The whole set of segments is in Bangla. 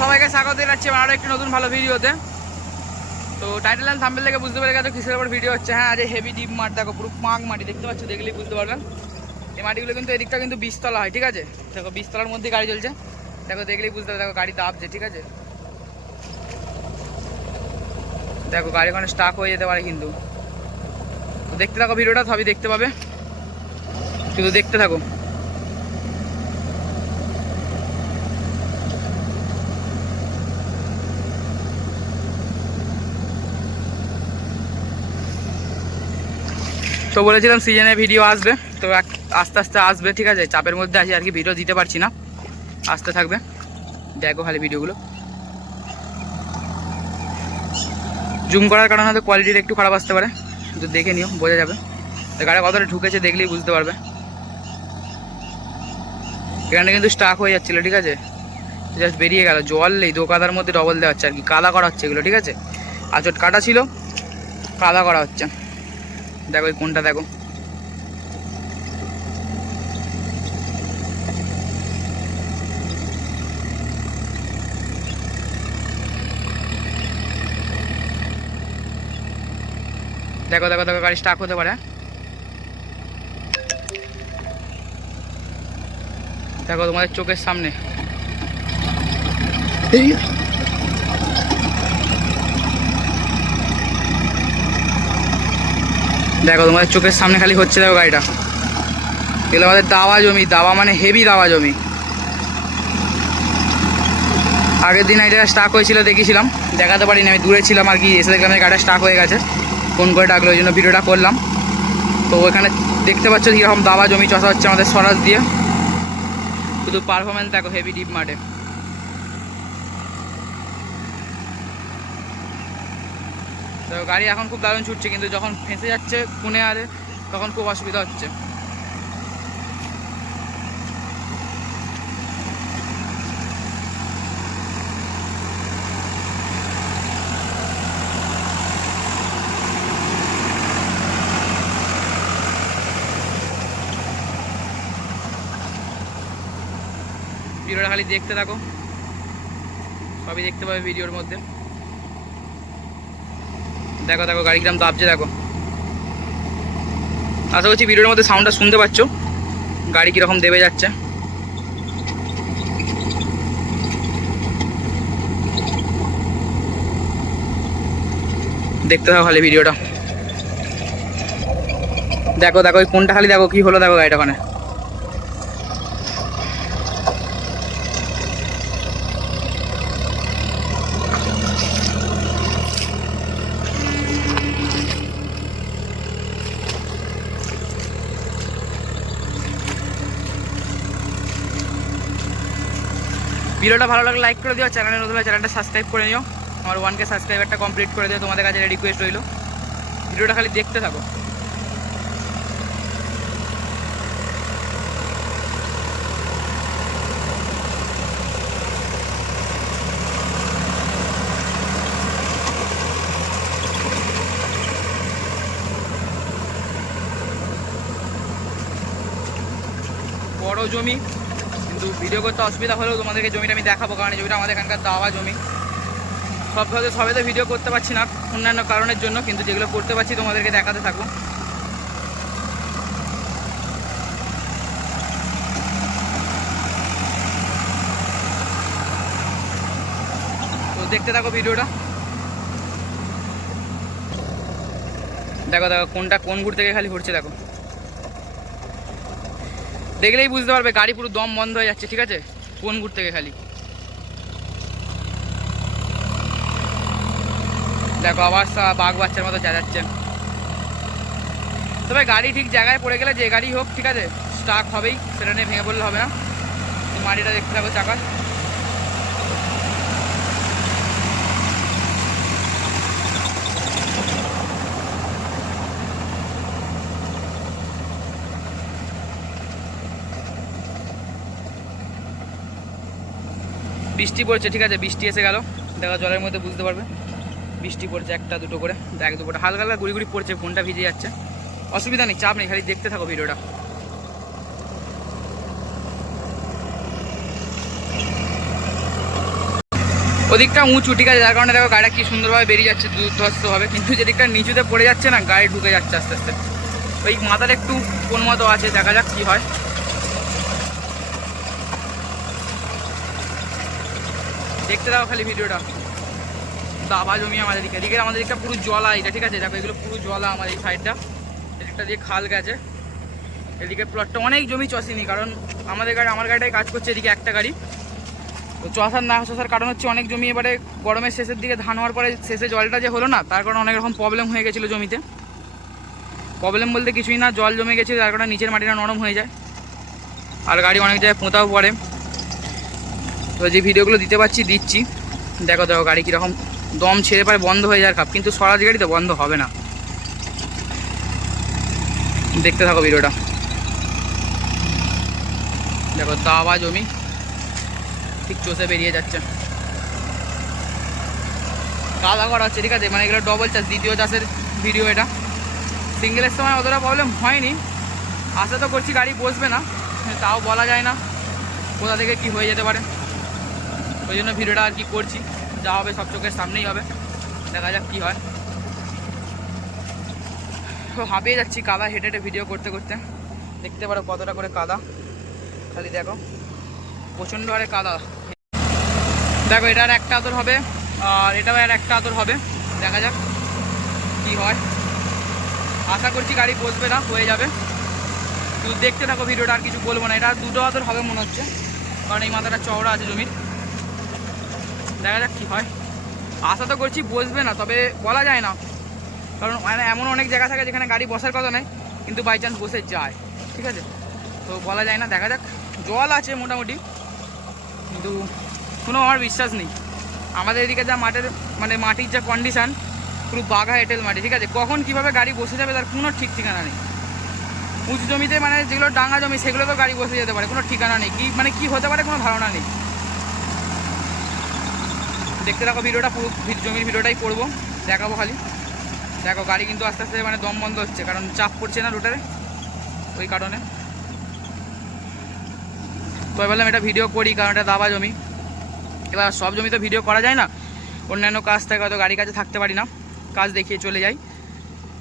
সবাইকে স্বাগত জানাচ্ছি আরও একটি নতুন ভালো ভিডিওতে। তো টাইটেল অ্যান্ড থাম্বেল থেকে বুঝতে পেরে গেছো কিসের উপর ভিডিও হচ্ছে। হ্যাঁ আজ হেভি ডিপ মাঠ, দেখো পুরো পাঁক মাটি, দেখতে পাচ্ছ? দেখলেই বুঝতে পারবেন। এই মাটিগুলো কিন্তু এদিকটা কিন্তু বিস্তলা হয়, ঠিক আছে? দেখো বিস্তলার মধ্যে গাড়ি চলছে। দেখো, দেখলেই বুঝতে পারবে, দেখো গাড়ি দাবছে ঠিক আছে? দেখো, গাড়ি ওখানে স্টাক হয়ে যেতে পারে কিন্তু। দেখতে থাকো, ভিডিওটা সবই দেখতে পাবে। শুধু দেখতে থাকো। তো বলেছিলাম সিজনে ভিডিও আসবে, তো আস্তে আস্তে আসবে, ঠিক আছে? চাপের মধ্যে আছি, আর কি ভিডিও দিতে পারছি না। আসতে থাকবে। দেখো খালি ভিডিওগুলো জুম করার কারণে হয়তো কোয়ালিটির একটু খারাপ আসতে পারে। কিন্তু দেখে নিও, বোঝা যাবে। তো গাড়ি কতটা ঢুকেছে দেখলেই বুঝতে পারবে। এখানে কিন্তু স্টাক হয়ে যাচ্ছিল, ঠিক আছে? জাস্ট বেরিয়ে গেল, জল নেই দো কাদার মধ্যে ডবল দেওয়া হচ্ছে, আর কি কাদা করা হচ্ছে এগুলো, ঠিক আছে? আচট কাটা ছিল, কাদা করা হচ্ছে। দেখো এই কোনটা, দেখো। দেখো দেখো দেখো, গাড়ি স্টাক হতে পারে। দেখো তোমাদের চোখের সামনে। দেখো, তোমাদের চোখের সামনে খালি হচ্ছে দেখো গাড়িটা। এগুলো আমাদের দাওয়া জমি দাওয়া মানে হেভি দাওয়া জমি। আগের দিন এটা স্টাক হয়েছিল দেখেছিলাম দেখাতে পারিনি, আমি দূরে ছিলাম আর কি, এসে দেখলাম গাড়িটা স্টাক হয়ে গেছে। ফোন করে ডাকলো, ওই জন্য ভিডিওটা করলাম। তো ওখানে দেখতে পাচ্ছ কীরকম দাওয়া জমি চষা হচ্ছে আমাদের সরাজ দিয়ে। শুধু পারফরমেন্স দেখো হেভি ডিপ মাঠে তো গাড়ি এখন খুব দারুণ ছুটছে, কিন্তু যখন ফেঁসে যাচ্ছে কোনে আরে, তখন খুব অসুবিধা হচ্ছে। ভিডিওটা খালি দেখতে থাকো। সবই দেখতে পাবে ভিডিওর মধ্যে। দেখো দেখো গাড়ি গ্রাম দাবছে দেখো। আশা করছি ভিডিওর মধ্যে সাউন্ডটা শুনতে পাচ্ছ। গাড়ি কীরকম দেবে যাচ্ছে। দেখতে থাকো খালি ভিডিওটা। দেখো দেখো কোনটা খালি দেখো, কি হলো দেখো গাড়িটা ওখানে। ভিডিওটা ভালো লাগলে লাইক করে দিও চ্যানেলে নতুন চ্যানেলটা সাবস্ক্রাইব করে নিও। আমার ওয়ানকে সাবস্ক্রাইবারটা কমপ্লিট করে দিও, তোমাদের কাছে রিকোয়েস্ট রইল। ভিডিওটা খালি দেখতে থাকো। বড় জমি। কিন্তু ভিডিও করতে অসুবিধা হলেও তোমাদেরকে জমিটা আমি দেখাবো, কারণ জমিটা আমাদের এখানকার দাওয়া জমি। সব হয়তো সবে তো ভিডিও করতে পারছি না, অন্যান্য কারণের জন্য, কিন্তু যেগুলো করতে পারছি তোমাদেরকে দেখাতে থাকব তো দেখতে থাকো ভিডিওটা দেখো দেখো, কোনটা কোন ঘুর থেকে খালি ঘুরছে দেখো। দেখলেই বুঝতে পারবে, গাড়ি পুরো দম বন্ধ হয়ে যাচ্ছে, ঠিক আছে? কোন ঘুর থেকে খালি? দেখো, আবার বাঘ বাচ্চার মতো যা যাচ্ছে তবে গাড়ি ঠিক জায়গায় পড়ে গেলে যে গাড়ি হোক, ঠিক আছে? স্টাক হবেই, সেটা নিয়ে ভেঙে পড়লে হবে না। মাটিটা দেখতে থাকো চাকার। বৃষ্টি পড়ছে, ঠিক আছে? বৃষ্টি এসে গেল। দেখো, জলের মধ্যে বুঝতে পারবে। বৃষ্টি পড়ছে একটা, দুটো করে। এক দুটো হালকা হালকা গুড়ি গুড়ি পড়ছে, ফোনটা ভিজে যাচ্ছে। অসুবিধা নেই, চাপ নেই, খালি দেখতে থাকো ভিডিওটা। ওদিকটা উঁচু, ঠিক আছে? যার কারণে দেখো, গাড়িটা কি সুন্দরভাবে বেরিয়ে যাচ্ছে দুর্ধস্ত হবে কিন্তু যেদিকটা নিচুতে পড়ে যাচ্ছে না, গাড়ি ঢুকে যাচ্ছে আস্তে আস্তে। ওই মাথার একটু কোন মতো আছে, দেখা যাক কি হয়। দেখতে দাও খালি ভিডিওটা। দাবা জমি আমাদের দিকে। এদিকে আমাদের দিকটা পুরো জলা এটা ঠিক আছে? দেখো, এগুলো পুরো জলা আমার এই সাইডটা এদিকটা দিয়ে খাল গেছে। এদিকে প্লটটা অনেক জমি চষেনি, কারণ আমাদের গাড়ি, আমার গাড়িটাই কাজ করছে এদিকে একটা গাড়ি। তো চষার না চষার কারণ হচ্ছে অনেক জমি এবারে গরমের শেষের দিকে ধান হওয়ার পরে শেষে জলটা যে হলো না, তার কারণে অনেক রকম প্রবলেম হয়ে গেছিল জমিতে। প্রবলেম বলতে কিছুই না, জল জমে গেছে তার কারণে নিচের মাটিটা নরম হয়ে যায়। আর গাড়ি অনেক জায়গায় পোঁতাও পড়ে। তো যে ভিডিওগুলো দিতে পারছি, দিচ্ছি। দেখো দেখো, গাড়ি কীরকম দম ছেড়ে পারে বন্ধ হয়ে যায়, খাপ। কিন্তু স্বরাজ গাড়ি তো বন্ধ হবে না। দেখতে থাকো ভিডিওটা। দেখো দাবা জমি। ঠিক চষে বেরিয়ে যাচ্ছে। কাদা করা হচ্ছে, ঠিক আছে? মানে এগুলো ডবল চাষ দ্বিতীয় চাষের ভিডিও এটা। সিঙ্গেলের সময় অতটা প্রবলেম হয়নি। আশা তো করছি গাড়ি বসবে না। তাও বলা যায় না। কোথা থেকে কি হয়ে যেতে পারে। ওই জন্য ভিডিওটা আর কি করছি। যা হবে সব চোখের সামনেই হবে। দেখা যাক কি হয়। তো হাঁপিয়ে যাচ্ছি কাদা, হেঁটে হেঁটে ভিডিও করতে করতে। দেখতে পারো কতটা করে কাদা। খালি দেখো। প্রচণ্ড হারে কাদা। দেখো, এটার একটা আদর হবে। আর এটাও আর একটা আদর হবে। দেখা যাক কি হয়। আশা করছি গাড়ি বসবে না, হয়ে যাবে। শুধু দেখতে থাকো, ভিডিওটা আর কিছু বলব না। এটা দুটো আদর হবে মনে হচ্ছে। কারণ এই মাথাটা চওড়া আছে জমির। দেখা যাক কী হয়। আশা তো করছি বসবে না, তবে বলা যায় না। কারণ মানে এমন অনেক জায়গা থাকে যেখানে গাড়ি বসার কথা নেই, কিন্তু বাই চান্স বসে যায়, ঠিক আছে? তো বলা যায় না, দেখা যাক। জল আছে মোটামুটি, কিন্তু কোনো আমার বিশ্বাস নেই। আমাদের এদিকে যা মাঠের মানে মাটির যা কন্ডিশান পুরো বাঘা এঁটেল মাটি, ঠিক আছে? কখন কীভাবে গাড়ি বসে যাবে তার কোনো ঠিক ঠিকানা নেই। উঁচু জমিতে মানে যেগুলো ডাঙা জমি, সেগুলো তো গাড়ি বসে যেতে পারে, কোনো ঠিকানা নেই। কি মানে কি হতে পারে কোনো ধারণা নেই। দেখতে থাকো ভিডিওটা, পুরো জমির ভিডিওটাই করব। দেখাবো খালি। দেখো, গাড়ি কিন্তু আস্তে আস্তে মানে দম বন্ধ হচ্ছে, কারণ চাপ পড়ছে না রোটারে ওই কারণে। তো বললাম এটা ভিডিও করি, কারণ এটা দাবা জমি। এবার সব জমিতে ভিডিও করা যায় না। অন্যান্য কাজ থাকে হয়তো গাড়ি কাছে থাকতে পারি না। কাজ দেখিয়ে চলে যাই।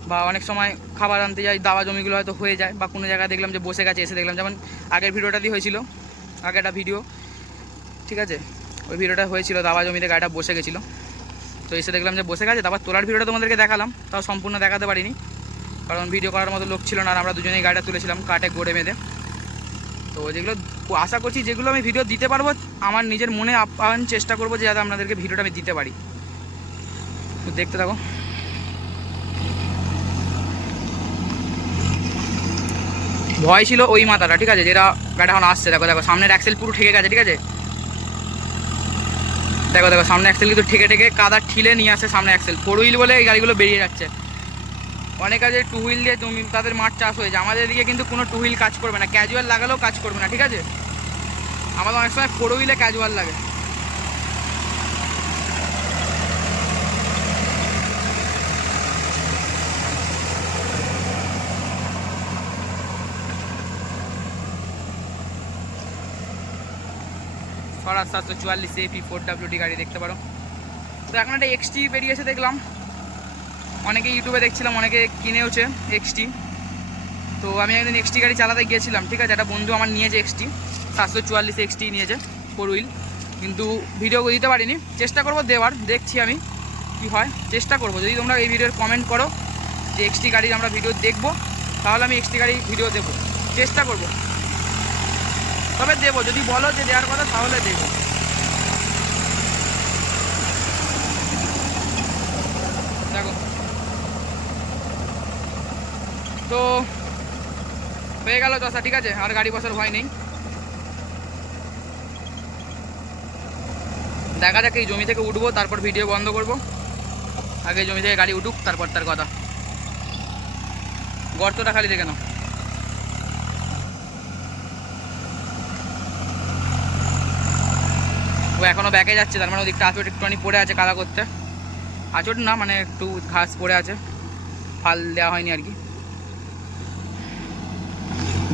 বা অনেক সময় খাবার আনতে যাই, দাবা জমিগুলো হয়তো হয়ে যায়, বা কোনো জায়গায় দেখলাম যে বসে গেছে, এসে দেখলাম। যেমন আগের ভিডিওটা দিয়ে হয়েছিল আগে একটা ভিডিও ঠিক আছে? ওই ভিডিওটা হয়েছিল, দাবা জমিতে গাড়িটা বসে গেছিল। তো এসে দেখলাম যে বসে গেছে, তারপর তোলার ভিডিওটা তোমাদেরকে দেখালাম, তাও সম্পূর্ণ দেখাতে পারিনি। কারণ ভিডিও করার মতো লোক ছিল না আর আমরা দুজনেই গাড়িটা তুলেছিলাম কাটে গড়ে বেঁধে। তো যেগুলো আশা করছি যেগুলো আমি ভিডিও দিতে পারব, আমার নিজের মনে আপ্যায়ন চেষ্টা করব যে যাতে আপনাদেরকে ভিডিওটা আমি দিতে পারি। দেখতে থাকো। ভয় ছিল ওই মাথাটা, ঠিক আছে? যেটা গাড়ি এখন আসছে, দেখো দেখো, সামনের অ্যাক্সেল পুরো ঠেকে গেছে, ঠিক আছে? দেখো দেখো, সামনে অ্যাক্সেল কিন্তু ঠেকে ঠেকে কাদা ঠিলে নিয়ে আসে সামনে অ্যাক্সেল ফোর হুইল বলে এই গাড়িগুলো বেরিয়ে যাচ্ছে। অনেক আছে টু হুইল দিয়ে জমি, তাদের মাঠ চাষ হয়েছে। আমাদের এদিকে কিন্তু কোনো টু হুইল কাজ করবে না। ক্যাজুয়াল লাগালেও কাজ করবে না, ঠিক আছে? আমাদের অনেক সময় ফোর হুইলে ক্যাজুয়াল লাগে। সরাজ সাতশো চুয়াল্লিশ এপি ফোর ডাব্লিউডি গাড়ি দেখতে পারো। তো এখন একটা এক্সটি বেরিয়েছে দেখলাম। অনেকে ইউটিউবে দেখছিলাম, অনেকে কিনেওছে এক্সটি তো আমি একদিন এক্সটি গাড়ি চালাতে গিয়েছিলাম, ঠিক আছে? একটা বন্ধু আমার নিয়েছে এক্সটি সাতশো চুয়াল্লিশ এক্সটি নিয়েছে ফোর হুইল কিন্তু ভিডিও দিতে পারিনি। চেষ্টা করব দেওয়ার, দেখছি আমি কি হয়। চেষ্টা করব। যদি তোমরা এই ভিডিওর কমেন্ট করো যে এক্সটি গাড়ির আমরা ভিডিও দেখব, তাহলে আমি এক্সটি গাড়ি ভিডিও দেবো। চেষ্টা করব। তবে দেবো, যদি বলো যে দেওয়ার কথা তাহলে দেবো। দেখো। তো হয়ে গেল দশা, ঠিক আছে? আর গাড়ি বসার ভয় নেই। দেখা যাক এই জমি থেকে উঠবো, তারপর ভিডিও বন্ধ করব। আগে জমি থেকে গাড়ি উঠুক তারপর তার কথা। গর্তটা খালি দেখে নাও। ও এখনও ব্যাকে যাচ্ছে, তার মানে ওদিকটা আঁচড় একটুখানি পড়ে আছে কাদা করতে। আচট না মানে একটু ঘাস পড়ে আছে। ফাল দেওয়া হয়নি আর কি।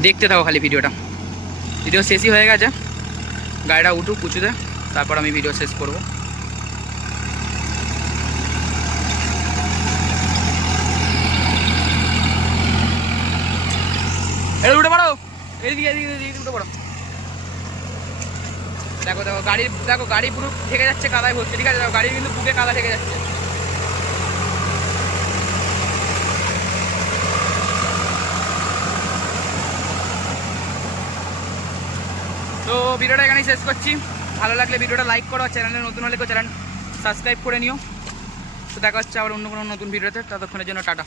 দেখতে থাকো খালি ভিডিওটা ভিডিও শেষই হয়ে গেছে। গাড়িটা উঠুক উঁচুতে, তারপর আমি ভিডিও শেষ করব। এই উঠে পড়ো। দিকে এদিকে এদিকে উঠে পড়ো। দেখো দেখো, গাড়ির, দেখো, গাড়ি পুরো থেকে যাচ্ছে কাদায় ভর্তি, ঠিক আছে? দেখো গাড়ির কিন্তু বুকে কাদা থেকে যাচ্ছে। তো ভিডিওটা এখানেই শেষ করছি। ভালো লাগলে ভিডিওটা লাইক করো চ্যানেলে নতুন হলে চ্যানেল সাবস্ক্রাইব করে নিও। তো দেখা হচ্ছে আবার অন্য কোনো নতুন ভিডিওতে, ততক্ষণের জন্য টাটা।